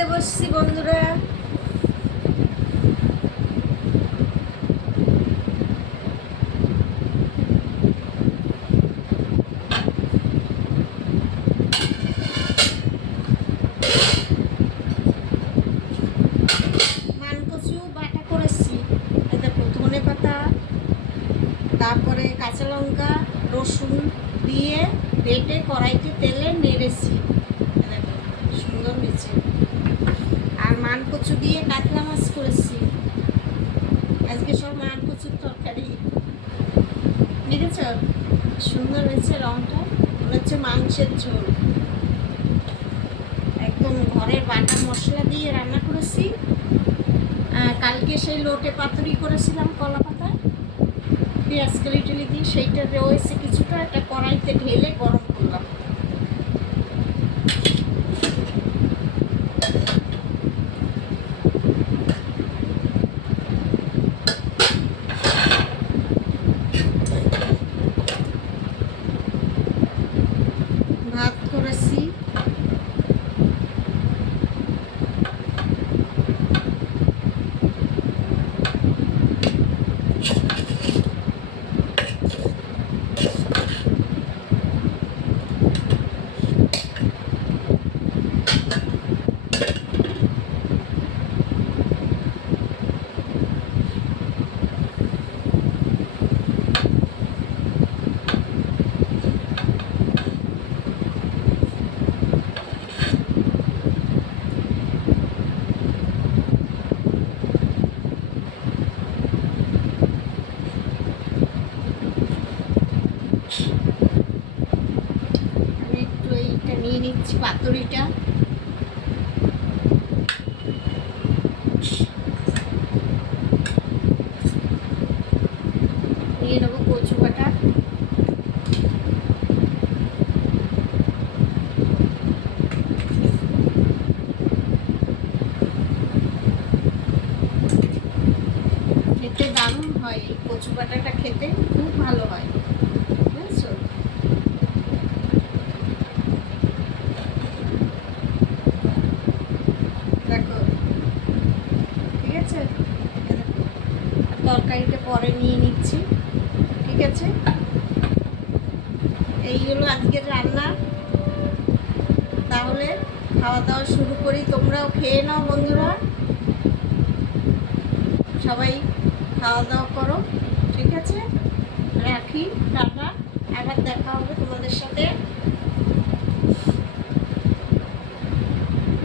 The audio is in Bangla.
খেতে বসছি বন্ধুরা। মানকচু বাটা করেছি, দেখো ধনেপাতা, তারপরে কাঁচা লঙ্কা, রসুন দিয়ে বেটে কড়াইতে তেলে নেড়েছি, দেখো সুন্দর হয়েছে। আর মানকচু দিয়ে কাতলা মাছ করেছি, আজকে সব মানকচুর তরকারি। দেখেছ সুন্দর হয়েছে, রংটা মনে হচ্ছে মাংসের ঝোল। একদম ঘরের বাটা মশলা দিয়ে রান্না করেছি। কালকে সেই লোটে পাতুরি করেছিলাম কলা পাতায় পেঁয়াজ কেলি টেলি দিয়ে, সেইটা রয়েছে কিছুটা, একটা কড়াইতে ঢেলে গরম করলাম। ভাত করেছি, আমি একটু এইটা নিয়ে নিচ্ছি পাতুরিটা। নিয়ে নেবো কচু বাটা, খেতে দারুণ হয় এই কচু বাটাটা, খেতে খুব ভালো হয়, বুঝেছো? দেখো ঠিক আছে, তরকারিটা পরে নিয়ে নিচ্ছি, ঠিক আছে? এই হলো আজকের রান্না। তাহলে খাওয়া দাওয়া শুরু করি, তোমরাও খেয়ে নাও বন্ধুরা, সবাই খাওয়া দাওয়া করো, ঠিক আছে? রাখি, টাটা, আবার দেখা হবে তোমাদের সাথে।